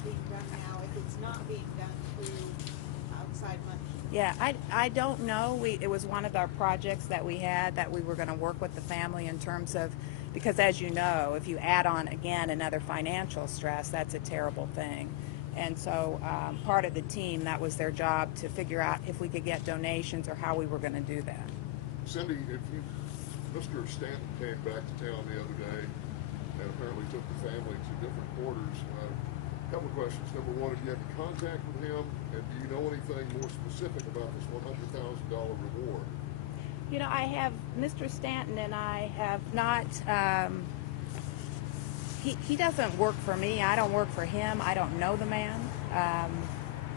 that being done now if it's not being done through outside money? Yeah, I don't know. It was one of our projects that we had that we were going to work with the family in terms of, because as you know, if you add on again another financial stress, that's a terrible thing. And so part of the team, that was their job to figure out if we could get donations or how we were going to do that. Cyndy, Mr. Stanton came back to town the other day and apparently took the family to different quarters. A couple of questions. Number one, have you had contact with him, and do you know anything more specific about this $100,000 reward? You know, I have, Mr. Stanton and I have not, he doesn't work for me. I don't work for him. I don't know the man.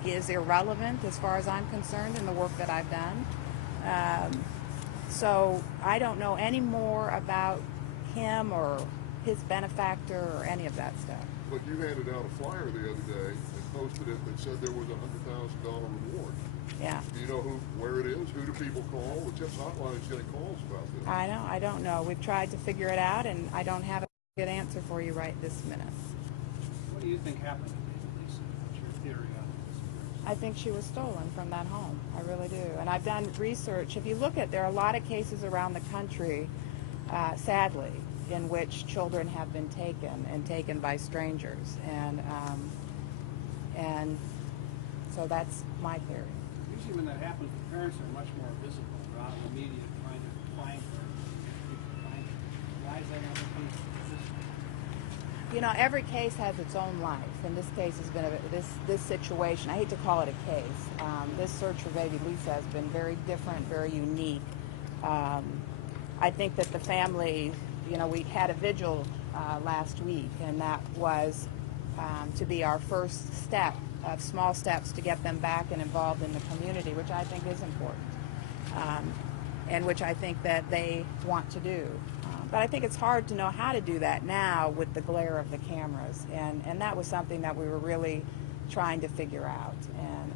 He is irrelevant as far as I'm concerned in the work that I've done. So I don't know any more about him or his benefactor or any of that stuff. But you handed out a flyer the other day and posted it that said there was a $100,000 reward. Yeah. Do you know where it is? Who do people call? The TIPS hotline is getting calls about this. I don't know. We've tried to figure it out, and I don't have a good answer for you right this minute. What do you think happened to Lisa? What's your theory on this? I think she was stolen from that home. I really do. And I've done research. If you look at, there are a lot of cases around the country, sadly, in which children have been taken by strangers, and so that's my theory. Usually when that happens, the parents are much more visible. They're out in the media trying to find her. Why is that not happening? You know, every case has its own life, and this case has been this situation. I hate to call it a case. This search for baby Lisa has been very different, very unique. I think that the family, you know, we had a vigil last week, and that was to be our first step of small steps to get them back and involved in the community, which I think is important, and which I think that they want to do. But I think it's hard to know how to do that now with the glare of the cameras, and that was something that we were really trying to figure out, and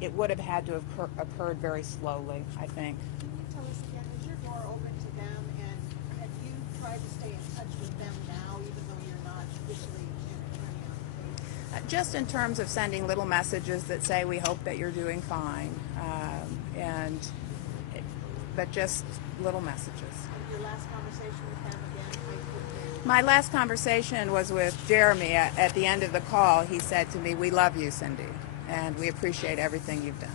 it would have had to have occurred very slowly, I think. Can you tell us again, is your door open to them, and have you tried to stay in touch with them now, even though you're not officially turning on the case? Just in terms of sending little messages that say we hope that you're doing fine, but just little messages. Your last conversation with them again? My last conversation was with Jeremy. At the end of the call, he said to me, "We love you, Cyndy, and we appreciate everything you've done."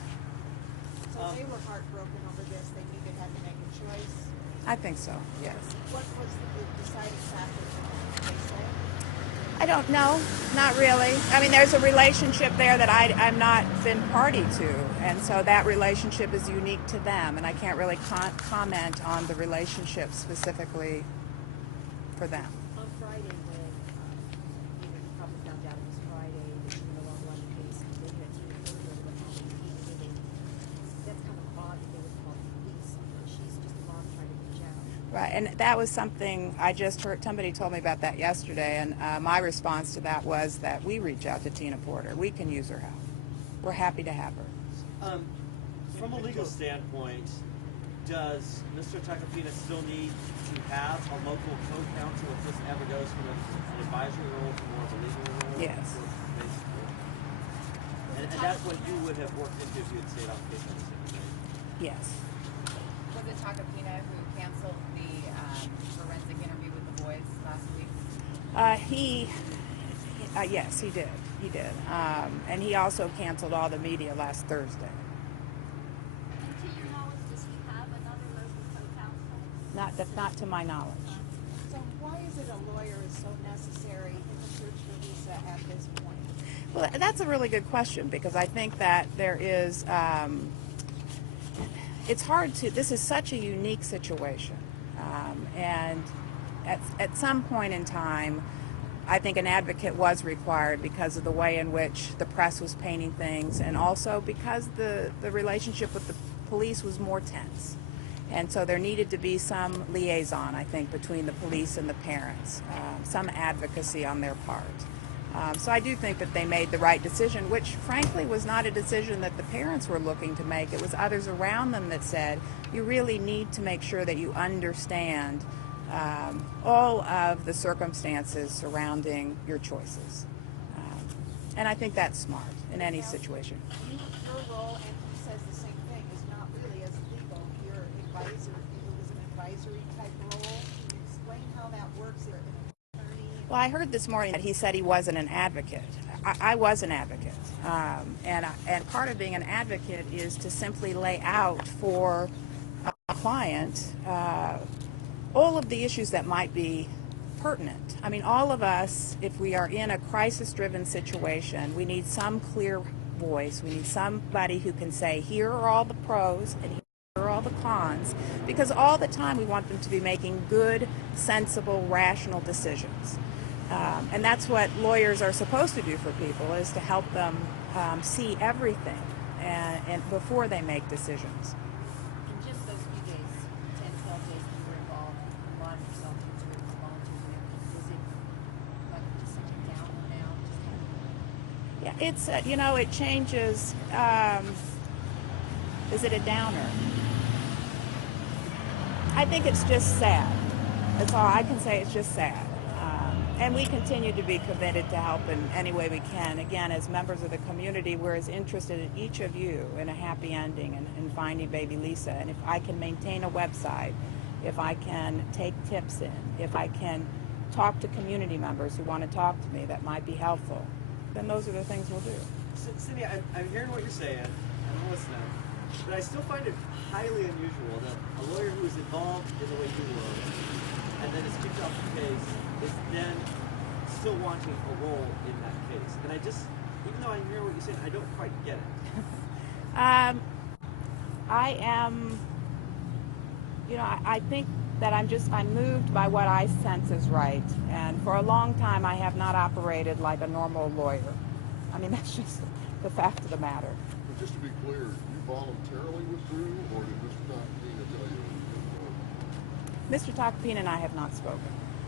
So they were heartbroken over this. They knew they had to make a choice. I think so, yes. What was the deciding factor, did they say? I don't know, not really. I mean, there's a relationship there that I'm not been party to, and so that relationship is unique to them, and I can't really comment on the relationship specifically for them. On Friday, when you probably found out it was Friday, that you no longer on the case, and they had to that's kind of odd that they would call the police. She's just a mom trying to reach out. Right, and that was something I just heard. Somebody told me about that yesterday, and my response to that was that we reach out to Tina Porter. We can use her help. We're happy to have her. From a legal standpoint, does Mr. Takapina still need to have a local co-counsel if this ever goes from an advisory role to more of a legal role? Yes. And that's what you would have worked into if you had stayed on the case on the same day? Yes. Was it Takapina who canceled the forensic interview with the boys last week? Yes, he did. He did. And he also canceled all the media last Thursday. And to your knowledge, does he have another local co-counsel? Not to my knowledge. So why is it a lawyer is so necessary in the search for Lisa at this point? Well, that's a really good question, because I think that there is, it's hard to, this is such a unique situation. And at some point in time, I think an advocate was required because of the way in which the press was painting things, and also because the relationship with the police was more tense. And so there needed to be some liaison, I think, between the police and the parents, some advocacy on their part. So I do think that they made the right decision, which frankly was not a decision that the parents were looking to make. It was others around them that said, you really need to make sure that you understand all of the circumstances surrounding your choices. And I think that's smart in any situation. Your role, and he says the same thing, is not really as legal. You're advisor. It was an advisory type role. Can you explain how that works? You're an attorney. Well, I heard this morning that he said he wasn't an advocate. I was an advocate, and part of being an advocate is to simply lay out for a client all of the issues that might be pertinent. I mean, all of us, if we are in a crisis-driven situation, we need some clear voice. We need somebody who can say, here are all the pros and here are all the cons, because all the time we want them to be making good, sensible, rational decisions. And that's what lawyers are supposed to do for people, is to help them see everything and before they make decisions. In just those few days, 10, 12 days that you were involved, you allowed yourself into it, volunteers and everything, is it like just such a downer now? Just kind of... Yeah, it's, it changes. Is it a downer? I think it's just sad. That's all I can say. It's just sad. And we continue to be committed to help in any way we can. Again, as members of the community, we're as interested in each of you in a happy ending and in finding baby Lisa. And if I can maintain a website, if I can take tips in, if I can talk to community members who want to talk to me that might be helpful, then those are the things we'll do. Cyndy, I'm hearing what you're saying. I'm listening. But I still find it highly unusual that a lawyer who is involved in the way you were and then is kicked off the case is then still wanting a role in that case. And I just, even though I hear what you're saying, I don't quite get it. I am, I think that I'm moved by what I sense is right. And for a long time, I have not operated like a normal lawyer. I mean, that's just the fact of the matter. But just to be clear, you voluntarily withdrew, or did Mr. Tacopina tell you? Mr. Tacopina and I have not spoken.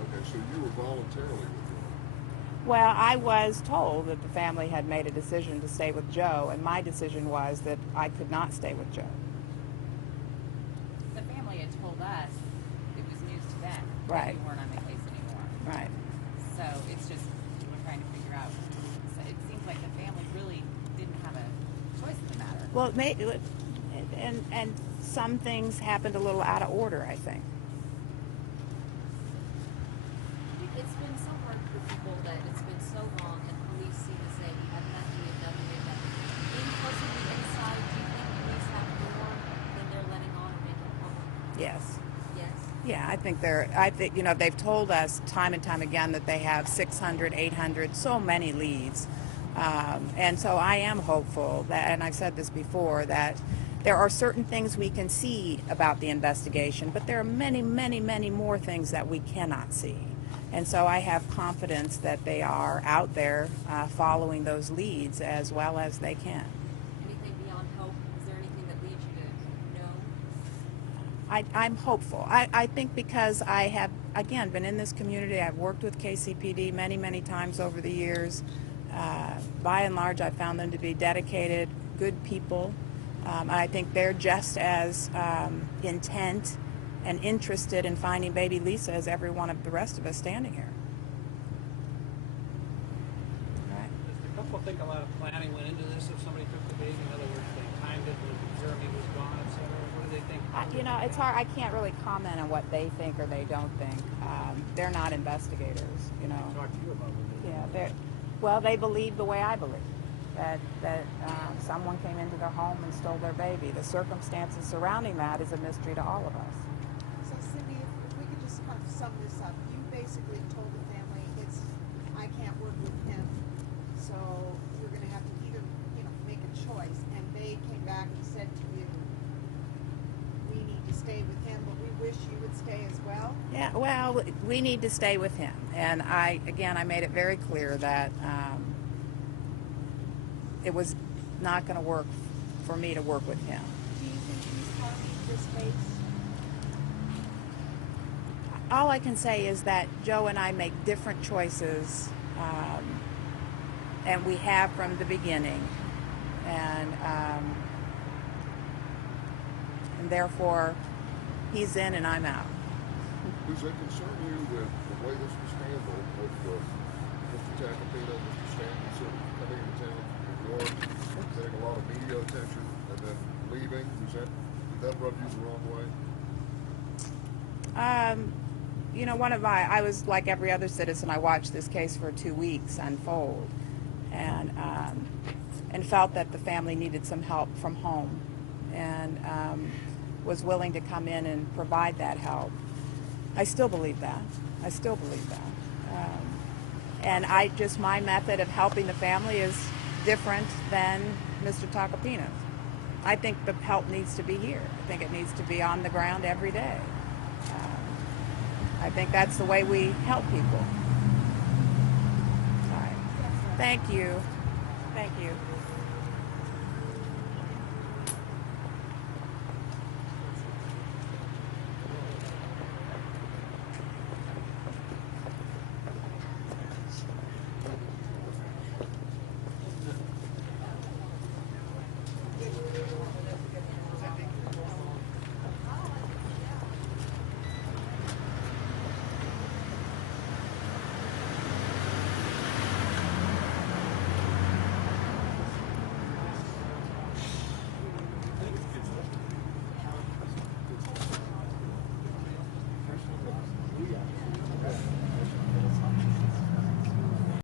Okay, so you were voluntarily withdrawing. Well, I was told that the family had made a decision to stay with Joe, and my decision was that I could not stay with Joe. The family had told us it was news to them Right. that you weren't on the case anymore. Right. So it's just we're trying to figure out. So it seems like the family really didn't have a choice in the matter. Well, and some things happened a little out of order, I think. It's been so hard for people that it's been so long, and police seem to say we have nothing and nothing and nothing. In close to the inside, do you think police have more than they're letting on or making public? Yes. Yes. Yeah, I think they've told us time and time again that they have 600, 800, so many leads. And so I am hopeful that, and I've said this before, that there are certain things we can see about the investigation, but there are many, many, many more things that we cannot see. And so I have confidence that they are out there following those leads as well as they can. Anything beyond hope? Is there anything that leads you to know? I'm hopeful. I think because I have, again, been in this community. I've worked with KCPD many, many times over the years. By and large, I found them to be dedicated, good people. I think they're just as intent and interested in finding baby Lisa as every one of the rest of us standing here. All right. Does the couple think a lot of planning went into this if somebody took the baby? In other words, they timed it when Jeremy was gone, etc. What do they think? It's hard. I can't really comment on what they think or they don't think. They're not investigators, Talk to you about it. Yeah, they believe the way I believe. That someone came into their home and stole their baby. The circumstances surrounding that is a mystery to all of us. So Cyndy, if we could just kind of sum this up, you basically told the family I can't work with him, so you're going to have to either make a choice. And they came back and said to you, we need to stay with him, but we wish you would stay as well. Yeah, well, we need to stay with him, and I made it very clear that it was not going to work for me to work with him. Do you think he's harming this case? All I can say is that Joe and I make different choices, and we have from the beginning, and therefore he's in and I'm out. Does it concern you that the way this was handled with Mr. Tacopina, Mr. Stanton coming that rubbed you the wrong way? You know, I was like every other citizen. I watched this case for 2 weeks unfold, and felt that the family needed some help from home, and was willing to come in and provide that help. I still believe that. And my method of helping the family is different than Mr. Tacopina's. I think the help needs to be here. I think it needs to be on the ground every day. I think that's the way we help people. All right. Thank you.